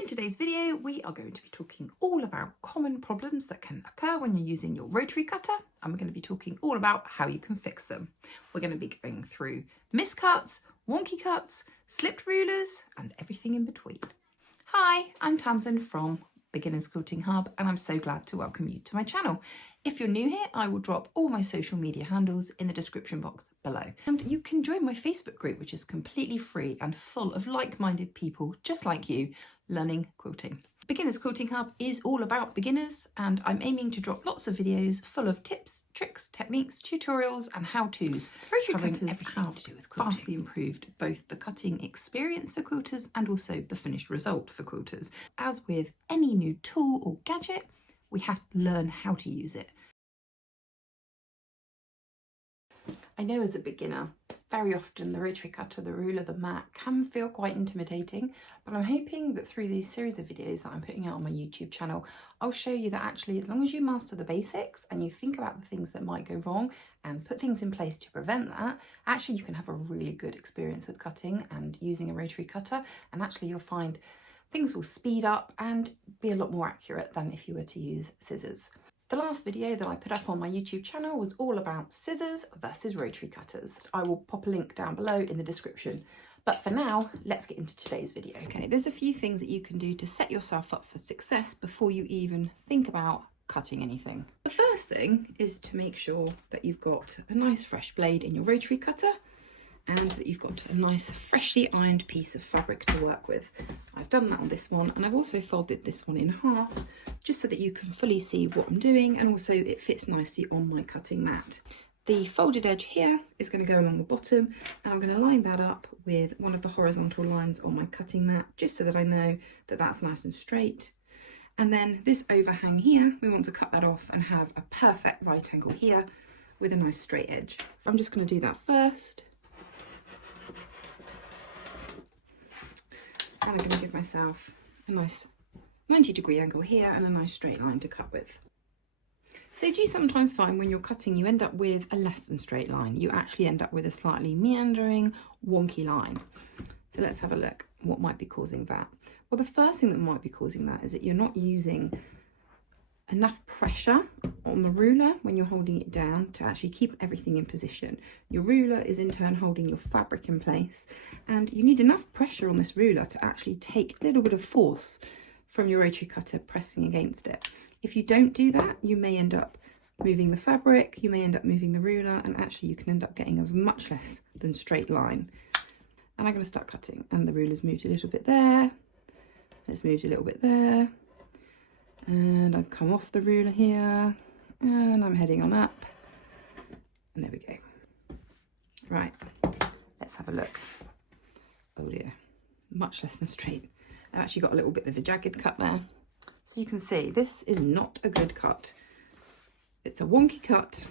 In today's video, we are going to be talking all about common problems that can occur when you're using your rotary cutter, and we're going to be talking all about how you can fix them. We're going to be going through miscuts, wonky cuts, slipped rulers, and everything in between. Hi, I'm Tamsin from Beginners Quilting Hub, and I'm so glad to welcome you to my channel. If you're new here, I will drop all my social media handles in the description box below. And you can join my Facebook group, which is completely free and full of like-minded people just like you learning quilting. Beginners Quilting Hub is all about beginners, and I'm aiming to drop lots of videos full of tips, tricks, techniques, tutorials and how-tos covering everything to do with quilting. Vastly improved both the cutting experience for quilters and also the finished result for quilters. As with any new tool or gadget, we have to learn how to use it. I know as a beginner, very often the rotary cutter, the ruler, the mat can feel quite intimidating, but I'm hoping that through these series of videos that I'm putting out on my YouTube channel, I'll show you that actually as long as you master the basics and you think about the things that might go wrong and put things in place to prevent that, actually you can have a really good experience with cutting and using a rotary cutter, and actually you'll find things will speed up and be a lot more accurate than if you were to use scissors. The last video that I put up on my YouTube channel was all about scissors versus rotary cutters. I will pop a link down below in the description. But for now, let's get into today's video. Okay, there's a few things that you can do to set yourself up for success before you even think about cutting anything. The first thing is to make sure that you've got a nice fresh blade in your rotary cutter and that you've got a nice freshly ironed piece of fabric to work with. I've done that on this one, and I've also folded this one in half just so that you can fully see what I'm doing, and also it fits nicely on my cutting mat. The folded edge here is going to go along the bottom, and I'm going to line that up with one of the horizontal lines on my cutting mat just so that I know that that's nice and straight. And then this overhang here, we want to cut that off and have a perfect right angle here with a nice straight edge. So I'm just going to do that first. And I'm going to give myself a nice 90-degree angle here and a nice straight line to cut with. So do you sometimes find when you're cutting you end up with a less than straight line? You actually end up with a slightly meandering, wonky line. So let's have a look what might be causing that. Well, the first thing that might be causing that is that you're not using enough pressure on the ruler when you're holding it down to actually keep everything in position. Your ruler is in turn holding your fabric in place, and you need enough pressure on this ruler to actually take a little bit of force from your rotary cutter pressing against it. If you don't do that, you may end up moving the fabric, you may end up moving the ruler, and actually you can end up getting a much less than straight line. And I'm going to start cutting, and the ruler's moved a little bit there, it's moved a little bit there, and I've come off the ruler here and I'm heading on up, and there we go. Right, let's have a look. Oh dear, much less than straight. I've actually got a little bit of a jagged cut there, so you can see this is not a good cut. It's a wonky cut,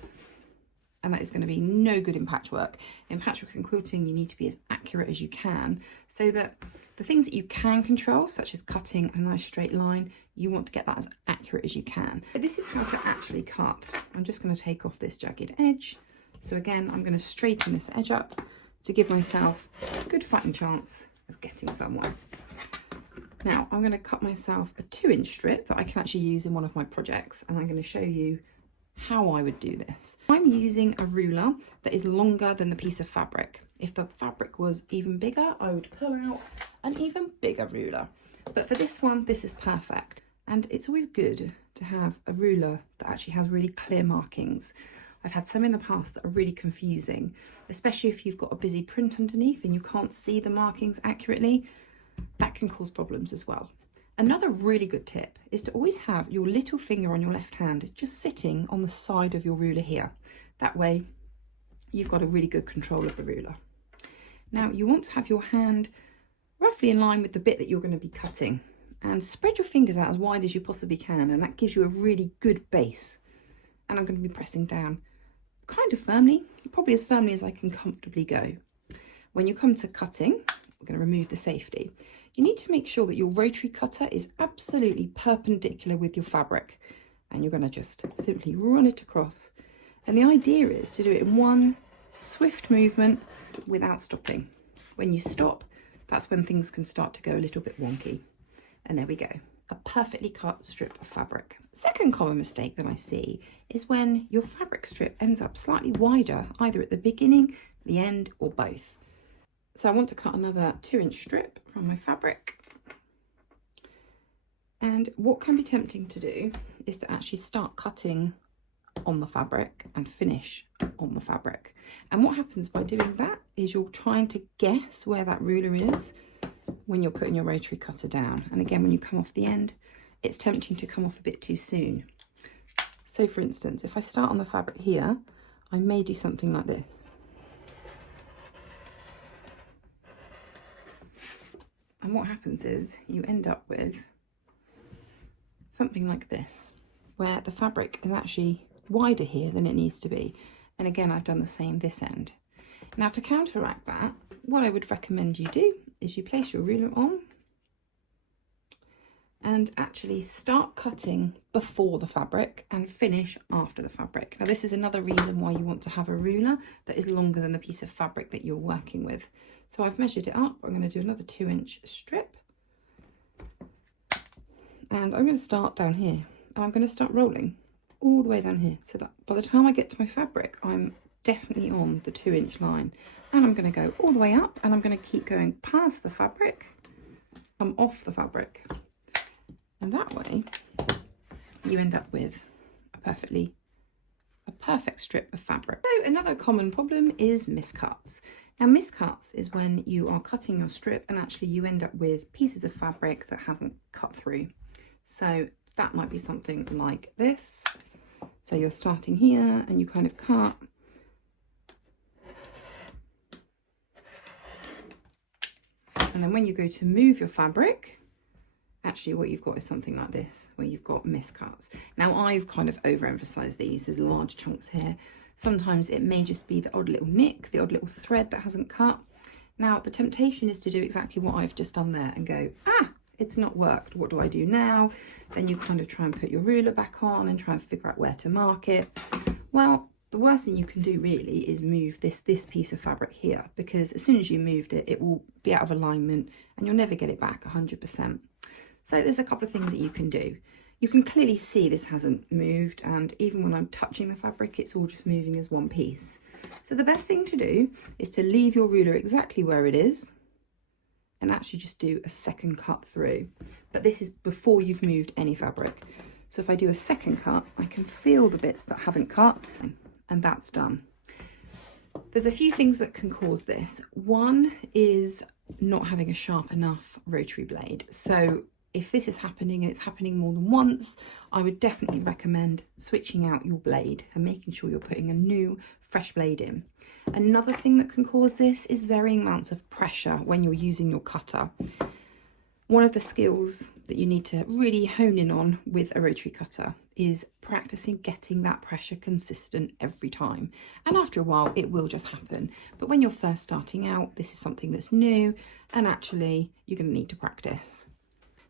and that is going to be no good in patchwork. In patchwork and quilting, you need to be as accurate as you can, so that the things that you can control, such as cutting a nice straight line, you want to get that as accurate as you can. But this is how to actually cut. I'm just going to take off this jagged edge. So again, I'm going to straighten this edge up to give myself a good fighting chance of getting somewhere. Now, I'm going to cut myself a 2-inch strip that I can actually use in one of my projects, and I'm going to show you how I would do this. I'm using a ruler that is longer than the piece of fabric. If the fabric was even bigger, I would pull out an even bigger ruler. But for this one, this is perfect. And it's always good to have a ruler that actually has really clear markings. I've had some in the past that are really confusing, especially if you've got a busy print underneath and you can't see the markings accurately. That can cause problems as well. Another really good tip is to always have your little finger on your left hand just sitting on the side of your ruler here. That way you've got a really good control of the ruler. Now you want to have your hand roughly in line with the bit that you're going to be cutting, and spread your fingers out as wide as you possibly can, and that gives you a really good base. And I'm going to be pressing down kind of firmly, probably as firmly as I can comfortably go. When you come to cutting, we're going to remove the safety. You need to make sure that your rotary cutter is absolutely perpendicular with your fabric, and you're going to just simply run it across. And the idea is to do it in one swift movement without stopping. When you stop, that's when things can start to go a little bit wonky. And there we go, a perfectly cut strip of fabric. Second common mistake that I see is when your fabric strip ends up slightly wider, either at the beginning, the end, or both. So I want to cut another 2-inch strip from my fabric. And what can be tempting to do is to actually start cutting on the fabric and finish on the fabric. And what happens by doing that is you're trying to guess where that ruler is when you're putting your rotary cutter down. And again, when you come off the end, it's tempting to come off a bit too soon. So for instance, if I start on the fabric here, I may do something like this. And what happens is you end up with something like this, where the fabric is actually wider here than it needs to be. And again, I've done the same this end. Now to counteract that, what I would recommend you do is you place your ruler on and actually start cutting before the fabric and finish after the fabric. Now this is another reason why you want to have a ruler that is longer than the piece of fabric that you're working with. So I've measured it up. I'm going to do another 2-inch strip. And I'm going to start down here and I'm going to start rolling all the way down here so that by the time I get to my fabric, I'm definitely on the 2-inch line. And I'm going to go all the way up and I'm going to keep going past the fabric, come off the fabric. And that way you end up with a perfect strip of fabric. So another common problem is miscuts. Now miscuts is when you are cutting your strip and actually you end up with pieces of fabric that haven't cut through. So that might be something like this. So you're starting here and you kind of cut. And then when you go to move your fabric, actually what you've got is something like this, where you've got miscuts. Now I've kind of overemphasized these as large chunks here. Sometimes it may just be the odd little nick, the odd little thread that hasn't cut. Now the temptation is to do exactly what I've just done there and go, it's not worked. What do I do now? Then you kind of try and put your ruler back on and try and figure out where to mark it. Well, the worst thing you can do really is move this piece of fabric here, because as soon as you moved it, it will be out of alignment and you'll never get it back 100%. So there's a couple of things that you can do. You can clearly see this hasn't moved, and even when I'm touching the fabric, it's all just moving as one piece. So the best thing to do is to leave your ruler exactly where it is and actually just do a second cut through. But this is before you've moved any fabric. So if I do a second cut, I can feel the bits that haven't cut, and that's done. There's a few things that can cause this. One is not having a sharp enough rotary blade. So if this is happening and it's happening more than once, I would definitely recommend switching out your blade and making sure you're putting a new fresh blade in. Another thing that can cause this is varying amounts of pressure when you're using your cutter. One of the skills that you need to really hone in on with a rotary cutter is practicing getting that pressure consistent every time. And after a while, it will just happen. But when you're first starting out, this is something that's new, and actually you're going to need to practice.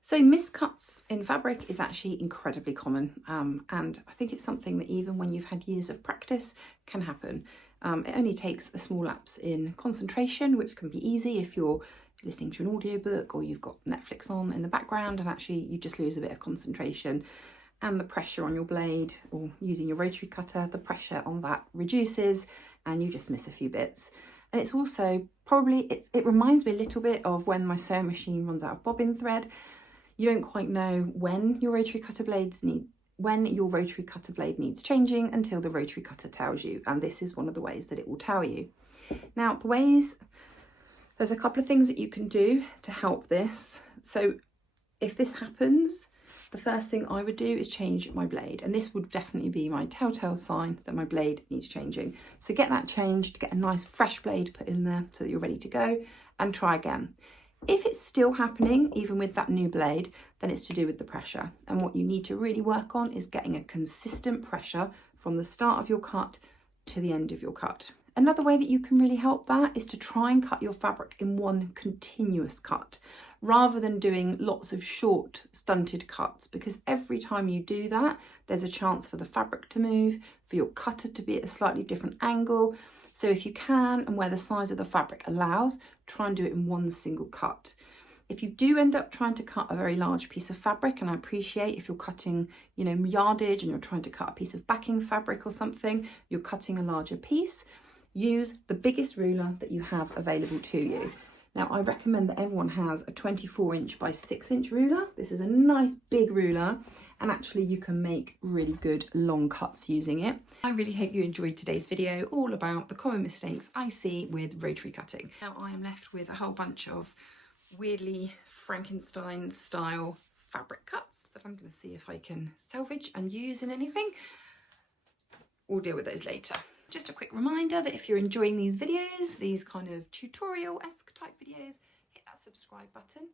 So miscuts in fabric is actually incredibly common, and I think it's something that even when you've had years of practice can happen. It only takes a small lapse in concentration, which can be easy if you're listening to an audiobook or you've got Netflix on in the background and actually you just lose a bit of concentration, and the pressure on your blade or using your rotary cutter, the pressure on that reduces and you just miss a few bits. And it's also probably, it reminds me a little bit of when my sewing machine runs out of bobbin thread. You don't quite know when your rotary cutter blade needs changing until the rotary cutter tells you, and this is one of the ways that it will tell you. Now, there's a couple of things that you can do to help this. So if this happens, the first thing I would do is change my blade, and this would definitely be my telltale sign that my blade needs changing. So get that changed, get a nice fresh blade put in there so that you're ready to go, and try again. If it's still happening, even with that new blade, then it's to do with the pressure. And what you need to really work on is getting a consistent pressure from the start of your cut to the end of your cut. Another way that you can really help that is to try and cut your fabric in one continuous cut, rather than doing lots of short stunted cuts, because every time you do that, there's a chance for the fabric to move, for your cutter to be at a slightly different angle. So if you can, and where the size of the fabric allows, try and do it in one single cut. If you do end up trying to cut a very large piece of fabric, and I appreciate if you're cutting, you know, yardage and you're trying to cut a piece of backing fabric or something, you're cutting a larger piece, use the biggest ruler that you have available to you. Now, I recommend that everyone has a 24" by 6" ruler. This is a nice big ruler, and actually you can make really good long cuts using it. I really hope you enjoyed today's video all about the common mistakes I see with rotary cutting. Now I am left with a whole bunch of weirdly Frankenstein style fabric cuts that I'm going to see if I can salvage and use in anything. We'll deal with those later. Just a quick reminder that if you're enjoying these videos, these kind of tutorial-esque type videos, hit that subscribe button,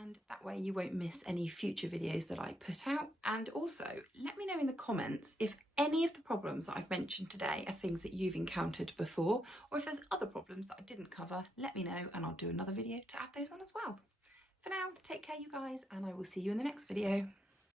and that way you won't miss any future videos that I put out. And also, let me know in the comments if any of the problems that I've mentioned today are things that you've encountered before, or if there's other problems that I didn't cover, let me know and I'll do another video to add those on as well. For now, take care you guys, and I will see you in the next video.